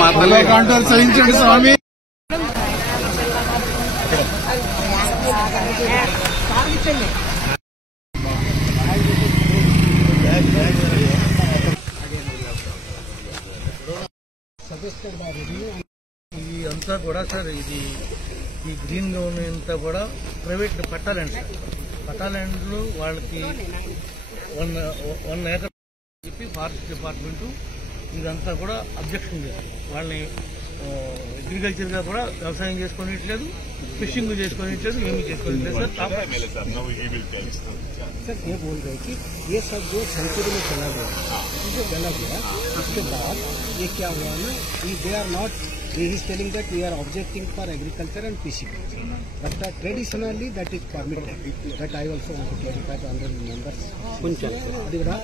మాతల్లి కాంటాలు సహించండి స్వామి. ఈ అంతా కూడా సార్ ఇది ఈ గ్రీన్ జోన్ అంతా కూడా ప్రైవేట్ పట్టా ల్యాండ్ సార్. పట్టా ల్యాండ్లు వాళ్ళకి 1 ఏకర్ చెప్పి ఫారెస్ట్ డిపార్ట్మెంట్ ఇదంతా కూడా అబ్జెక్షన్ చేశారు. వాళ్ళని అగ్రికల్చర్ గా కూడా వ్యవసాయం చేసుకోనిట్లేదు, ఫిషింగ్ చేసుకోనిట్లేదు, ఏమీ చేసుకోనిట్లేదు సార్. सर ये बोल रहे कि ये सब जो सेंचुरी में चला गया उसके बाद ये क्या हुआ ना, they are not, he is telling that we are objecting for agriculture and fishing, but traditionally that is permitted. That I also want to clarify to honorable members. అది కూడా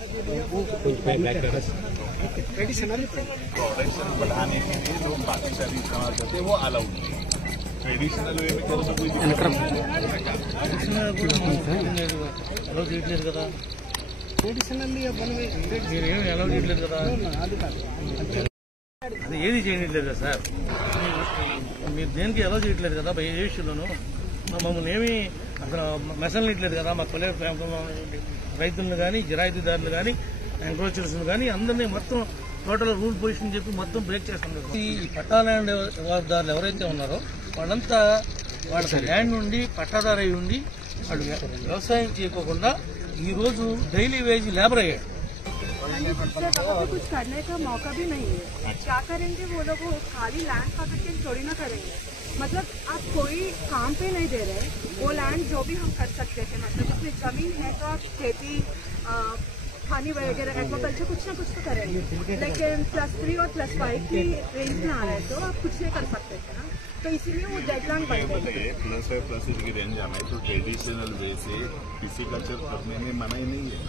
ट्रेडिशनली प्रोडक्शन बढ़ाने के लिए जो बाकी सारी इस्तेमाल करते हैं वो अलाउड नहीं है. ट्रेडिशनल वे में करो तो कोई అలౌ చేయట్లేదు కదా. ట్రెడిషనల్లీ మీరేమి అలౌ చేయట్లేదు కదా, అది కాదు, అది ఏది చేయట్లేదు కదా సార్. మీరు దేనికి అలౌ చేయట్లేదు కదా ఏ విషయంలోనూ. మమ్మల్ని ఏమి అక్కడ మెసల్ని ఇట్లేదు కదా. మా కొలే రైతులను కానీ జిరాయితీదారులు కానీ ఎంక్రోచర్స్ కానీ అందరినీ మొత్తం టోటల్ రూల్ పొజిషన్ చెప్పి మొత్తం బ్రేక్ చేస్తున్నారు. ఈ పట్టా ల్యాండ్ దారులు ఎవరైతే ఉన్నారో వాళ్ళంతా వాళ్ళ ల్యాండ్ నుండి పట్టాదారు అయి ఉండి వాళ్ళు వ్యవసాయం చేయకోకుండా ఈ రోజు డైలీ వేజ్ లేబర్ అయ్యాడు. कुछ करने का मौका भी नहीं है. क्या करेंगे वो लोग? खाली लैंड पकड़ के थोड़ी ना करेंगे. मतलब आप कोई काम पे नहीं दे रहे. वो लैंड जो भी हम कर सकते थे, मतलब उसमें जमीन है तो आप खेती खानी वगैरह एक्वाकल्चर कुछ ना कुछ तो करेंगे. लेकिन +3 और +5 की रेंज में आ रहे तो आप कुछ नहीं कर सकते थे ना. तो इसीलिए वो डेडलाइन बन गई. +5 की रेंज आना है तो ट्रेडिशनल वे से फिशिकल्चर करने में मना ही नहीं है.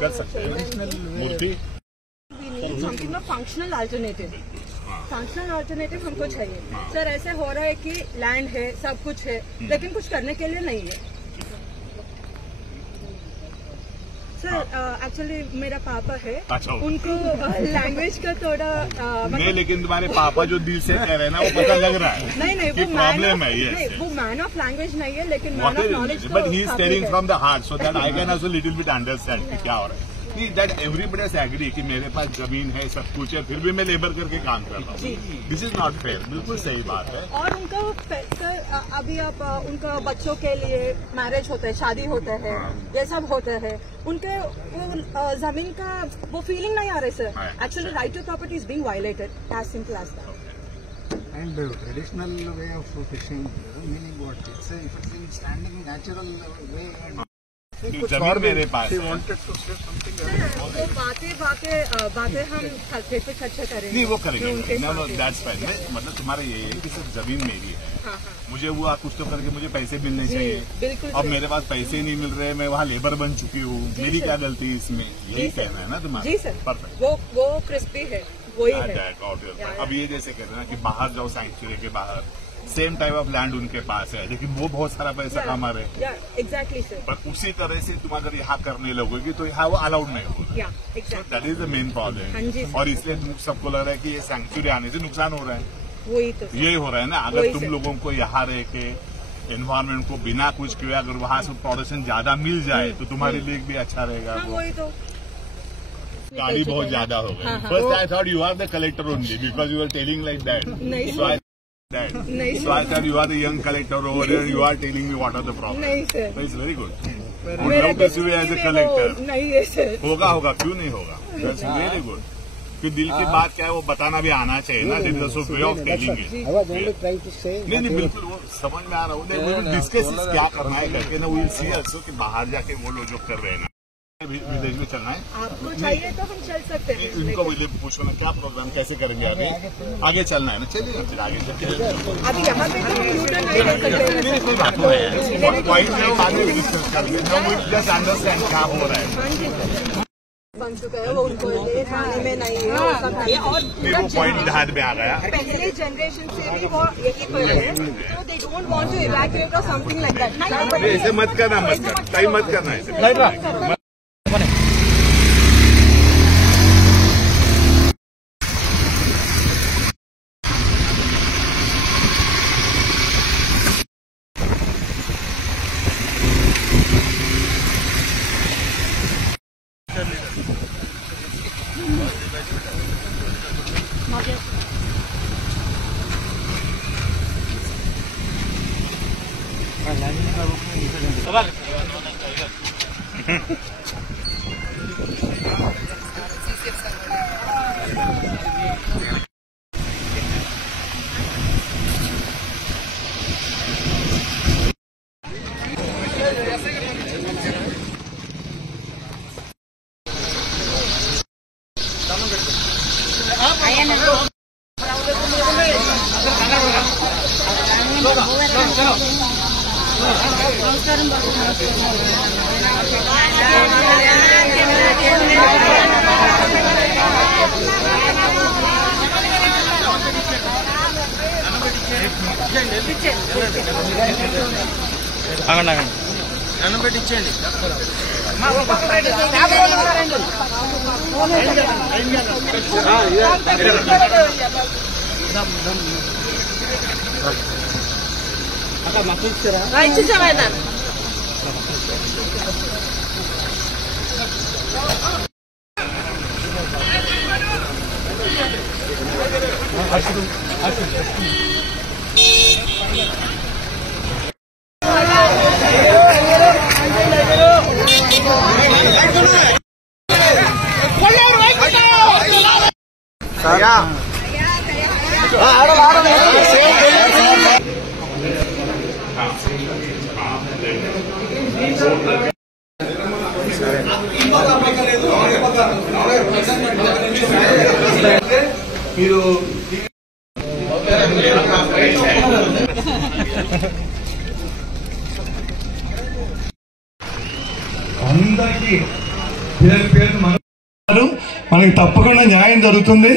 कर सकते हैं Murthy. Something functional alternative. Functional alternative हमको चाहिए सर. ऐसे हो रहा है कि लैंड है, सब कुछ है, लेकिन कुछ करने के लिए नहीं है सर. एक्चुअली मेरा पापा है. अच्छा. उनको लैंग्वेज का थोड़ा नहीं, लेकिन तुम्हारे पापा जो दिल से कह रहे हैं ना वो पता लग रहा है. नहीं वो प्रॉब्लम है ये. वो मैन ऑफ लैंग्वेज नहीं है, लेकिन man of knowledge. But he is telling from the heart so that I can also little bit understand कि क्या हो रहा है. दैट एवरीबडी इज एग्री कि मेरे पास जमीन है, सब कुछ है, फिर भी मैं लेबर करके काम कर रहा हूँ. This is not fair. बिल्कुल सही बात है. और उनका सर अभी आप उनका बच्चों के लिए मैरिज होता है, शादी होता है, ये सब होता है. उनके वो जमीन का वो फीलिंग नहीं आ रही sir. Actually right to property is being violated. As simple as that. and traditional way of fishing, meaning what? It's a standing natural way. जमीन मेरे पास है. वो बातें हम खेत पे चर्चा करेंगे. नहीं वो करेंगे. No that's fine. मतलब तुम्हारा ये है कि सिर्फ जमीन मेरी है. मुझे वो कुछ तो करके मुझे पैसे मिलने चाहिए. बिल्कुल. अब मेरे पास पैसे नहीं मिल रहे, मैं वहाँ लेबर बन चुकी हूँ. मेरी क्या गलती इसमें? यही कहना है ना तुम्हारा. जी सर. परफेक्ट. वो क्रिस्पी है, वही है. अब ये जैसे कहते हैं ना कि बाहर जाओ सैंक्चुरी के बाहर, सेम टाइप ऑफ लैंड उनके पास है, लेकिन वो बहुत सारा पैसा कमा रहे हैं. Exactly sir. पर उसी तरह से तुम अगर यहाँ करने लगोगे तो यहाँ वो अलाउड नहीं होगा. That is the main problem. और इसलिए सबको लग रहा है कि ये सैंक्चुरी आने से नुकसान हो रहा है. वही तो यही हो रहा है ना. अगर तुम लोगों को यहाँ रह के एनवायरमेंट को बिना कुछ किए अगर वहाँ से प्रोडक्शन ज्यादा मिल जाए तो तुम्हारे लिए भी अच्छा रहेगा. वही तो. गाड़ी बहुत ज्यादा हो गई. First I thought you are the collector only because you are telling like that. That. So I thought you are the young collector over here. You are telling me what are the problems. नहीं sir. It's very good. Would love to see you as a collector. नहीं है sir. होगा क्यों नहीं होगा. That's very good. कि दिल की बात क्या है वो बताना भी आना चाहिए ना। This is way of telling it. नहीं बिल्कुल वो समझ में आ रहा हूँ। डिस्कस क्या करना है करके ना, विल सी आल्सो कि बाहर जाके वो लोग जो कर रहे हैं ना, विदेश में चलना है आपको चाहिए तो हम चल सकते हैं। इनको पूछो ना क्या प्रोग्राम कैसे करेंगे, आगे चलना है ना, चलिए ना फिर आगे अभी यहाँ पे तो हम यूटर्न नहीं कर सकते। कोई बात नहीं है, पॉइंट है बाद में डिस्कस कर लेंगे। जस्ट अंडरस्टैंड क्या हो रहा है। बन चुका है वो, उनको खाने में नहीं है और वो पॉइंट ध्यान में आ गया। पहले जनरेशन से भी वो यही पर है, तो they don't want to evacuate और समथिंग लाइक दैट। ऐसे मत करना, टाइम मत करना ऐसे। ఆగండి ఆగండి అన్నం పెట్టి ఇచ్చేయండి. మీరు అందరికీ పేరు పేరు మనకి తప్పకుండా న్యాయం జరుగుతుంది.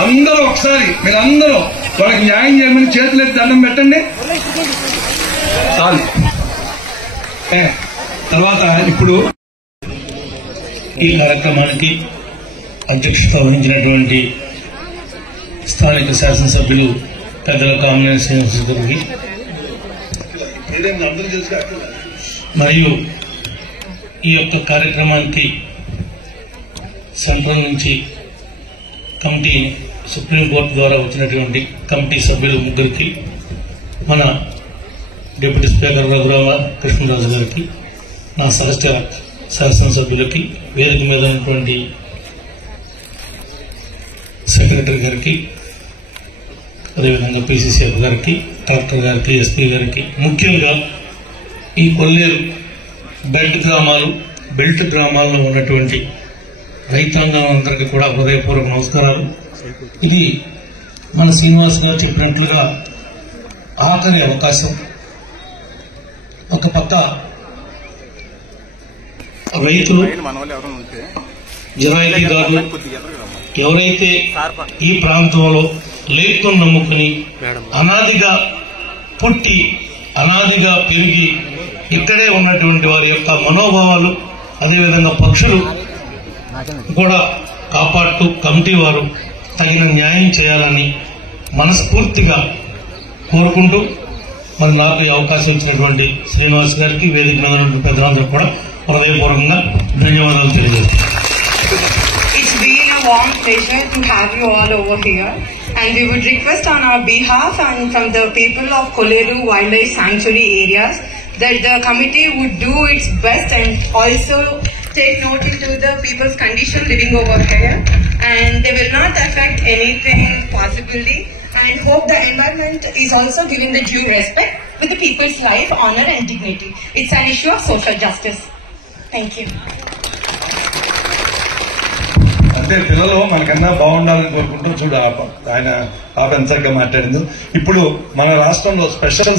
అందరూ ఒకసారి మీరందరూ వాళ్ళకి న్యాయం చేయమని చేతులెత్తి దండం పెట్టండి చాలు. తర్వాత ఇప్పుడు ఈ కార్యక్రమానికి అధ్యక్షత వహించినటువంటి స్థానిక శాసనసభ్యులు పెద్దల కామినేని శ్రీనివాస్ గారికి మరియు ఈ యొక్క కార్యక్రమానికి సెంట్రల్ నుంచి కమిటీ సుప్రీంకోర్టు ద్వారా వచ్చినటువంటి కమిటీ సభ్యులు ముగ్గురికి, మన డిప్యూటీ స్పీకర్ రఘురామ కృష్ణరాజు గారికి, నా సహచర శాసనసభ్యులకి, వేదిక మీద ఉన్నటువంటి సెక్రటరీ గారికి, అదేవిధంగా పీసీసీఎఫ్ గారికి, కలెక్టర్ గారికి, ఎస్పీ గారికి, ముఖ్యంగా ఈ కొల్లేరు బెల్ట్ గ్రామాల్లో ఉన్నటువంటి రైతాంగం అందరికీ కూడా హృదయపూర్వక నమస్కారాలు. ఇది మన శ్రీనివాస్ గారు చెప్పినట్లుగా ఆఖరి అవకాశం. ఒక పక్క రైతులు, జరాయితీదారులు ఎవరైతే ఈ ప్రాంతంలో లేటును నమ్ముకుని అనాదిగా పుట్టి అనాదిగా పెరిగి ఇక్కడే ఉన్నటువంటి వారి యొక్క మనోభావాలు, అదేవిధంగా పక్షులు కూడా కాపాడుతూ కమిటీ వారు తగిన న్యాయం చేయాలని మనస్ఫూర్తిగా కోరుకుంటూ, మరి నాకు ఈ అవకాశం ఇచ్చినటువంటి శ్రీనివాస్ గారికి, వేదిక మీద ఉన్న పెద్దలందరూ కూడా హృదయపూర్వకంగా ధన్యవాదాలు తెలియజేస్తాను. our warm pleasure to have you all over here, and we would request on our behalf and from the people of Koleru Wildlife Sanctuary areas that the committee would do its best and also take note into the people's condition living over here, and they will not affect anything possibly, and hope the environment is also giving the due respect with the people's life, honor and dignity. It's an issue of social justice. Thank you. అంటే పిల్లలు మనకన్నా బాగుండాలని కోరుకుంటూ చూడు ఆయన పాప ఎంతగా మాట్లాడింది. ఇప్పుడు మన రాష్ట్రంలో స్పెషల్